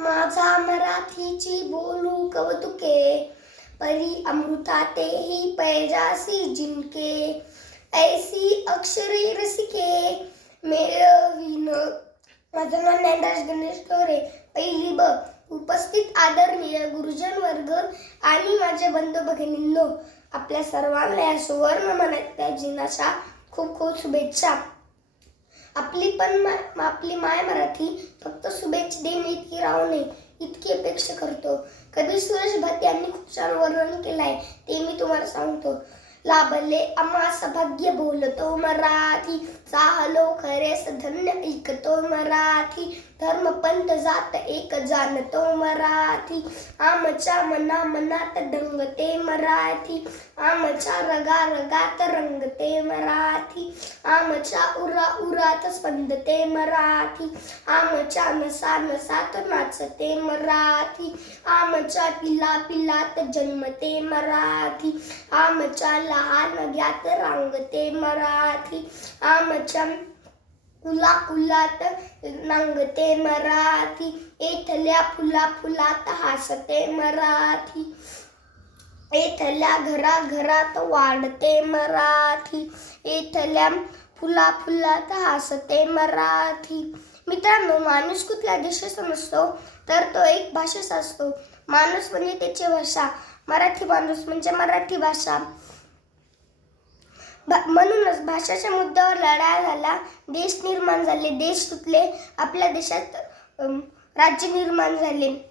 माझा मराठीची बोलू कौतुके परी अमृता तेही पैजासी जिंके ऐसी अक्षरे रसिके मेळवीन. माझं नाव ज्ञानराज गणेश गौरे पहिली ब उपस्थित आदरणीय गुरुजन वर्ग आणि माझे बंधू भगिनींनो आपल्या सर्वांना या सुवर्ण मनातल्या दिनाच्या खूप खूप शुभेच्छा. आपली पण मा- आपली माय मराठी फक्त शुभेच्छा देणे इतकी राहू नये इतकी अपेक्षा करतो. कधी सुरेश भट यांनी खूप छान वर्णन केलं आहे ते मी तुम्हाला सांगतो. लाभले आम्हास भाग्य बोलतो मराठी चाहलो खरेस धन्य ऐकतो मराठी. धर्म पंथ जात एक जाणतो मराठी. आमच्या मना मनात दंगते मराठी. आमच्या रगा रगात रंगते मराठी. आमच्या उरा उरात स्पंदते मराठी. आमच्या नसा नसात नाचते मराठी. आमच्या पिला पिलात जन्मते मराठी. आमच्या लहान ग्यात रांगते मराठी. आमच्या कुला कुलात नांगते मराठी. येथल्या फुला फुलात हसते मराठी. येथल्या घरा घरात वाढते मराठी. येथल्या फुला फुलात हसते मराठी. मित्रांनो माणूस कुठल्या देशाचा नसतो तर तो एक भाषेचा असतो. माणूस म्हणजे त्याची भाषा. मराठी माणूस म्हणजे मराठी भाषा. म्हणूनच भाषाच्या मुद्द्यावर लढा झाला. देश निर्माण झाले. देश सुटले. आपल्या देशात राज्य निर्माण झाले.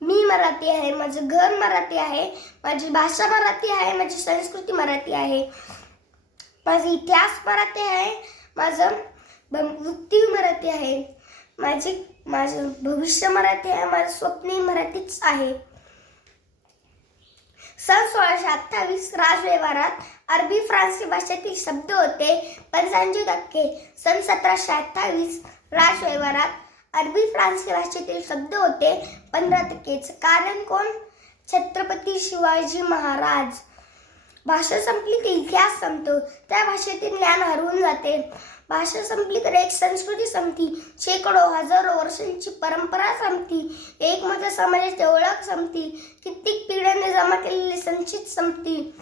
मी मराठी आहे. माझं घर मराठी आहे. माझी भाषा मराठी आहे. माझी संस्कृती मराठी आहे. माझा इतिहास मराठी आहे. माझं ब- वृत्ती मराठी आहे. माझे माझं भविष्य मराठी आहे. माझं स्वप्नही मराठीच आहे. सन सोळाशे अठ्ठावीस राजव्यवहारात अरबी फ्रान्सी भाषेतील शब्द होते. पंचाऐंशी टक्के सन सतराशे अठ्ठावीस राजव्यवहारात अरबी फ्रान्सी भाषेतील शब्द होते. पंधरा टक्केच कारण कोण? छत्रपती शिवाजी महाराज. भाषा संपली की इतिहास संपतो. त्या भाषेतील ज्ञान हरवून जाते. भाषा संपली तर एक संस्कृती संपती. शेकडो हजारो वर्षांची परंपरा संपती. एक मत समाजाची ओळख संपती. कित्येक पिढ्यांनी जमा केलेली संचित संपती.